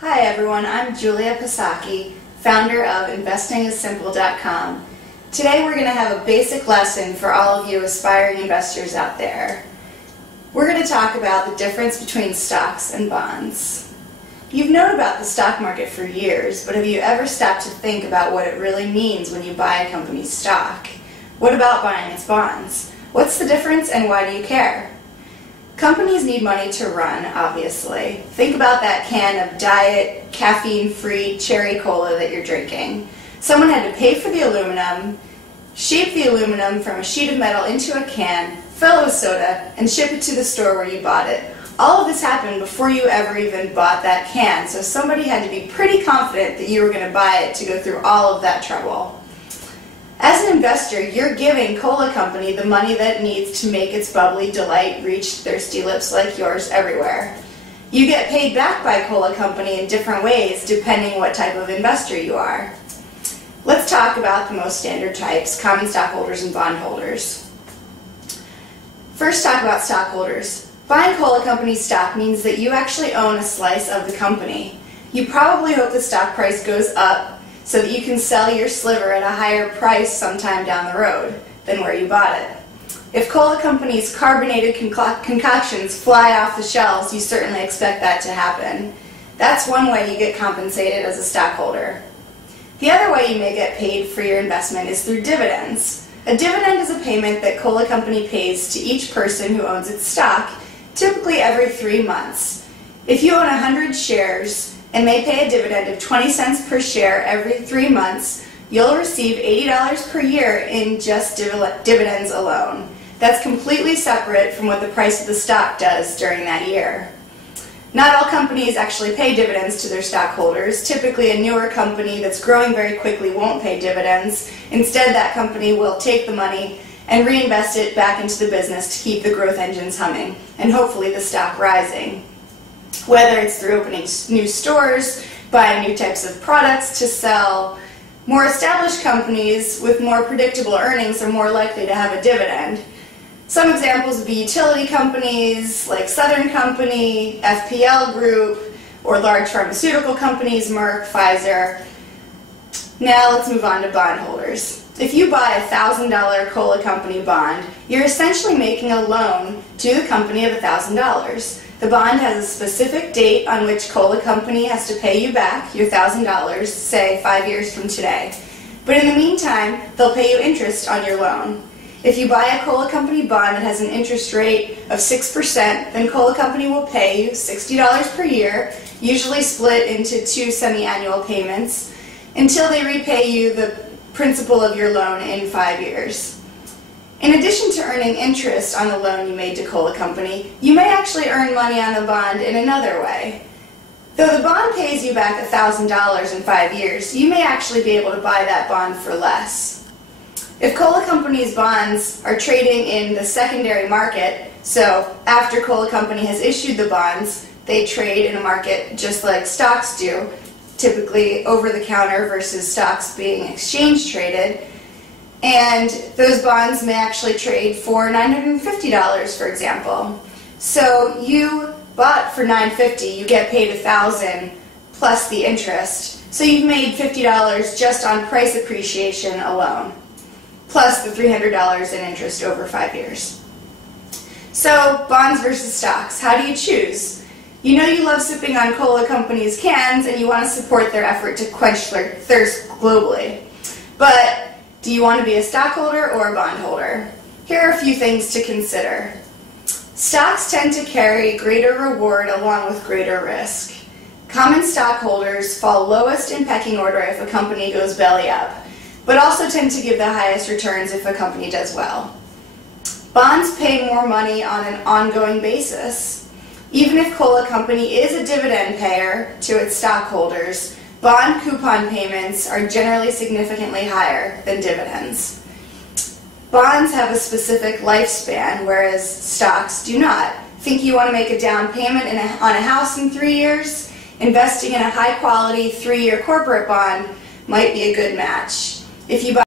Hi everyone, I'm Julia Pasaki, founder of InvestingIsSimple.com. Today we're going to have a basic lesson for all of you aspiring investors out there. We're going to talk about the difference between stocks and bonds. You've known about the stock market for years, but have you ever stopped to think about what it really means when you buy a company's stock? What about buying its bonds? What's the difference and why do you care? Companies need money to run, obviously. Think about that can of diet, caffeine-free cherry cola that you're drinking. Someone had to pay for the aluminum, shape the aluminum from a sheet of metal into a can, fill it with soda, and ship it to the store where you bought it. All of this happened before you ever even bought that can, so somebody had to be pretty confident that you were going to buy it to go through all of that trouble. As an investor, you're giving Cola Company the money that it needs to make its bubbly delight reach thirsty lips like yours everywhere. You get paid back by Cola Company in different ways depending what type of investor you are. Let's talk about the most standard types, common stockholders and bondholders. First, talk about stockholders. Buying Cola Company stock means that you actually own a slice of the company. You probably hope the stock price goes up so that you can sell your sliver at a higher price sometime down the road than where you bought it. If Cola Company's carbonated concoctions fly off the shelves, you certainly expect that to happen. That's one way you get compensated as a stockholder. The other way you may get paid for your investment is through dividends. A dividend is a payment that Cola Company pays to each person who owns its stock, typically every 3 months. If you own 100 shares, and they pay a dividend of 20 cents per share every 3 months, you'll receive $80 per year in just dividends alone. That's completely separate from what the price of the stock does during that year. Not all companies actually pay dividends to their stockholders. Typically, a newer company that's growing very quickly won't pay dividends. Instead, that company will take the money and reinvest it back into the business to keep the growth engines humming, and hopefully the stock rising. Whether it's through opening new stores, buying new types of products to sell, more established companies with more predictable earnings are more likely to have a dividend. Some examples would be utility companies like Southern Company, FPL Group, or large pharmaceutical companies, Merck, Pfizer. Now let's move on to bondholders. If you buy a $1,000 Cola Company bond, you're essentially making a loan to the company of $1,000. The bond has a specific date on which Cola Company has to pay you back your $1,000, say 5 years from today. But in the meantime, they'll pay you interest on your loan. If you buy a Cola Company bond that has an interest rate of 6%, then Cola Company will pay you $60 per year, usually split into 2 semi-annual payments, until they repay you the principal of your loan in 5 years. In addition to earning interest on the loan you made to Cola Company, you may actually earn money on the bond in another way. Though the bond pays you back $1,000 in 5 years, you may actually be able to buy that bond for less. If Cola Company's bonds are trading in the secondary market, so after Cola Company has issued the bonds, they trade in a market just like stocks do, typically over the counter versus stocks being exchange traded, and those bonds may actually trade for $950, for example. So you bought for $950, you get paid $1,000 plus the interest. So you've made $50 just on price appreciation alone, plus the $300 in interest over 5 years. So bonds versus stocks, how do you choose? You know you love sipping on Cola Company's cans and you want to support their effort to quench their thirst globally. But do you want to be a stockholder or a bondholder? Here are a few things to consider. Stocks tend to carry greater reward along with greater risk. Common stockholders fall lowest in pecking order if a company goes belly up, but also tend to give the highest returns if a company does well. Bonds pay more money on an ongoing basis. Even if Cola Company is a dividend payer to its stockholders, bond coupon payments are generally significantly higher than dividends. Bonds have a specific lifespan, whereas stocks do not. Think you want to make a down payment on a house in 3 years? Investing in a high-quality 3-year corporate bond might be a good match. If you buy